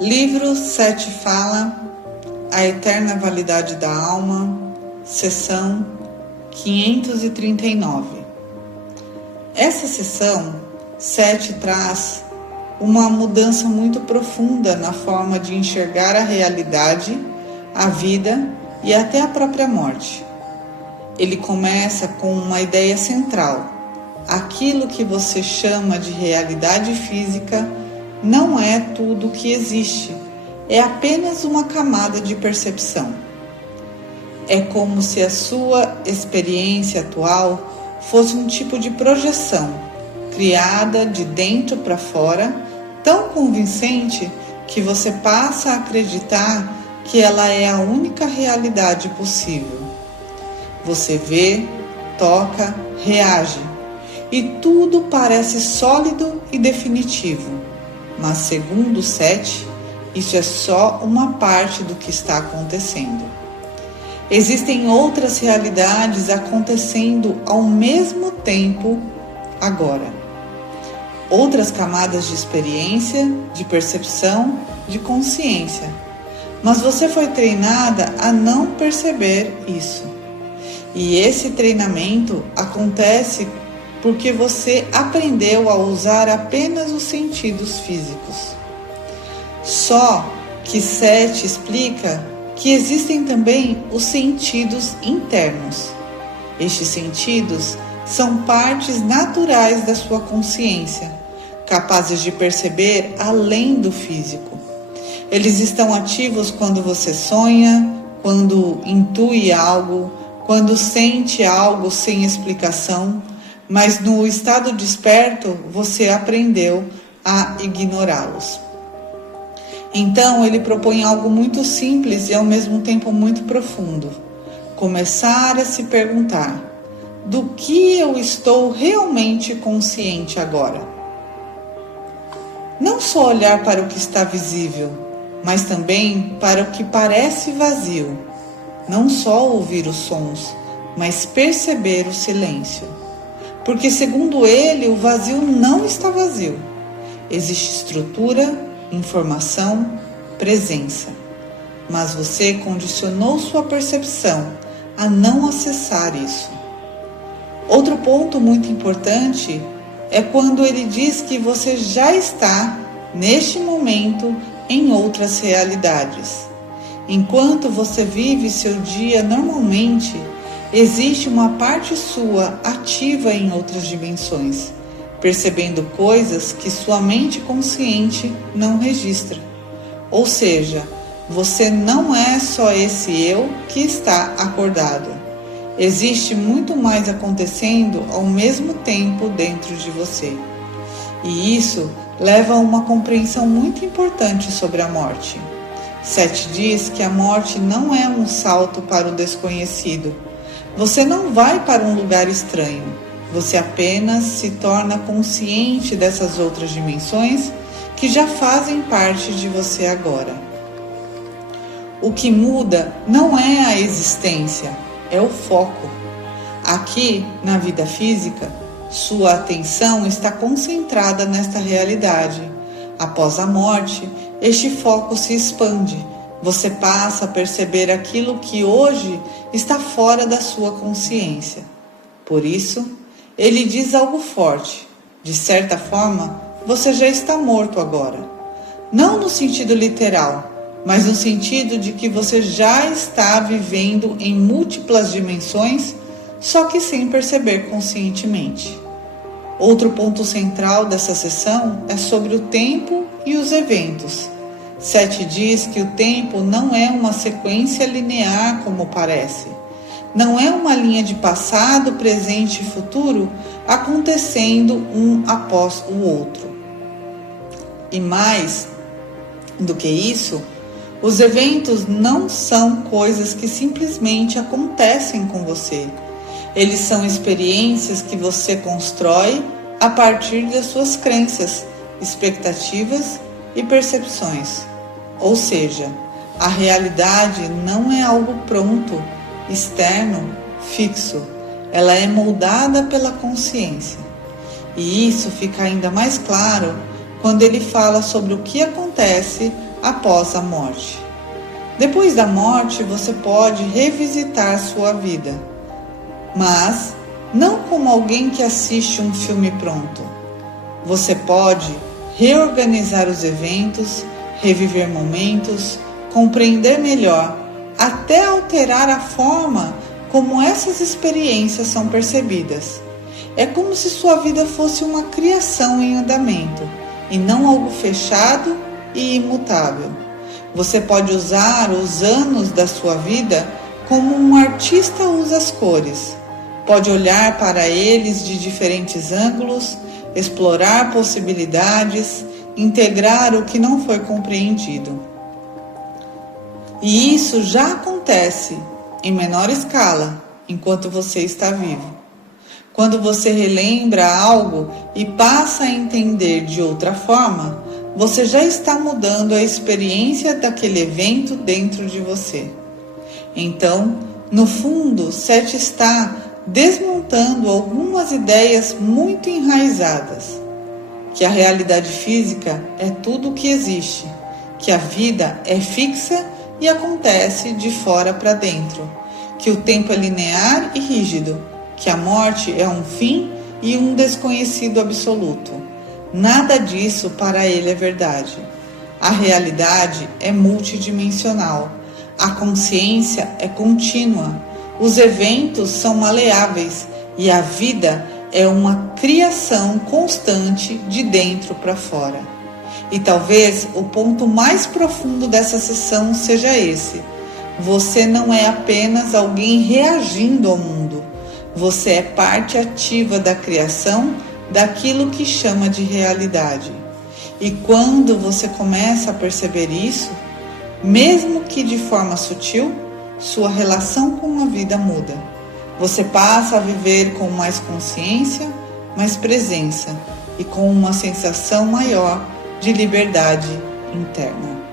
Livro 7 fala A Eterna Validade da Alma, sessão 539. Essa sessão 7 traz uma mudança muito profunda na forma de enxergar a realidade, a vida e até a própria morte. Ele começa com uma ideia central. Aquilo que você chama de realidade física não é tudo o que existe, é apenas uma camada de percepção. É como se a sua experiência atual fosse um tipo de projeção, criada de dentro para fora, tão convincente que você passa a acreditar que ela é a única realidade possível. Você vê, toca, reage, e tudo parece sólido e definitivo. Mas segundo o 7, isso é só uma parte do que está acontecendo. Existem outras realidades acontecendo ao mesmo tempo agora. Outras camadas de experiência, de percepção, de consciência. Mas você foi treinada a não perceber isso. E esse treinamento acontece porque você aprendeu a usar apenas os sentidos físicos. Só que 7 explica que existem também os sentidos internos. Estes sentidos são partes naturais da sua consciência, capazes de perceber além do físico. Eles estão ativos quando você sonha, quando intui algo, quando sente algo sem explicação, mas no estado desperto você aprendeu a ignorá-los. Então ele propõe algo muito simples e ao mesmo tempo muito profundo. Começar a se perguntar: do que eu estou realmente consciente agora? Não só olhar para o que está visível, mas também para o que parece vazio. Não só ouvir os sons, mas perceber o silêncio. Porque, segundo ele, o vazio não está vazio. Existe estrutura, informação, presença. Mas você condicionou sua percepção a não acessar isso. Outro ponto muito importante é quando ele diz que você já está, neste momento, em outras realidades. Enquanto você vive seu dia normalmente, existe uma parte sua ativa em outras dimensões, percebendo coisas que sua mente consciente não registra. Ou seja, você não é só esse eu que está acordado. Existe muito mais acontecendo ao mesmo tempo dentro de você. E isso leva a uma compreensão muito importante sobre a morte. 7 diz que a morte não é um salto para o desconhecido. Você não vai para um lugar estranho, você apenas se torna consciente dessas outras dimensões que já fazem parte de você agora. O que muda não é a existência, é o foco. Aqui, na vida física, sua atenção está concentrada nesta realidade. Após a morte, este foco se expande. Você passa a perceber aquilo que hoje está fora da sua consciência. Por isso, ele diz algo forte. De certa forma, você já está morto agora. Não no sentido literal, mas no sentido de que você já está vivendo em múltiplas dimensões, só que sem perceber conscientemente. Outro ponto central dessa sessão é sobre o tempo e os eventos. 7 diz que o tempo não é uma sequência linear como parece. Não é uma linha de passado, presente e futuro acontecendo um após o outro. E mais do que isso, os eventos não são coisas que simplesmente acontecem com você. Eles são experiências que você constrói a partir das suas crenças, expectativas e percepções. Ou seja, a realidade não é algo pronto, externo, fixo. Ela é moldada pela consciência. E isso fica ainda mais claro quando ele fala sobre o que acontece após a morte. Depois da morte, você pode revisitar sua vida, mas não como alguém que assiste um filme pronto. Você pode reorganizar os eventos, reviver momentos, compreender melhor, até alterar a forma como essas experiências são percebidas. É como se sua vida fosse uma criação em andamento, e não algo fechado e imutável. Você pode usar os anos da sua vida como um artista usa as cores. Pode olhar para eles de diferentes ângulos, explorar possibilidades, integrar o que não foi compreendido. E isso já acontece em menor escala enquanto você está vivo. Quando você relembra algo e passa a entender de outra forma, você já está mudando a experiência daquele evento dentro de você. Então, no fundo, Seth está desmontando algumas ideias muito enraizadas. Que a realidade física é tudo o que existe, que a vida é fixa e acontece de fora para dentro, que o tempo é linear e rígido, que a morte é um fim e um desconhecido absoluto. Nada disso para ele é verdade. A realidade é multidimensional, a consciência é contínua, os eventos são maleáveis e a vida é uma criação constante de dentro para fora. E talvez o ponto mais profundo dessa sessão seja esse: você não é apenas alguém reagindo ao mundo, você é parte ativa da criação daquilo que chama de realidade. E quando você começa a perceber isso, mesmo que de forma sutil, sua relação com a vida muda. Você passa a viver com mais consciência, mais presença e com uma sensação maior de liberdade interna.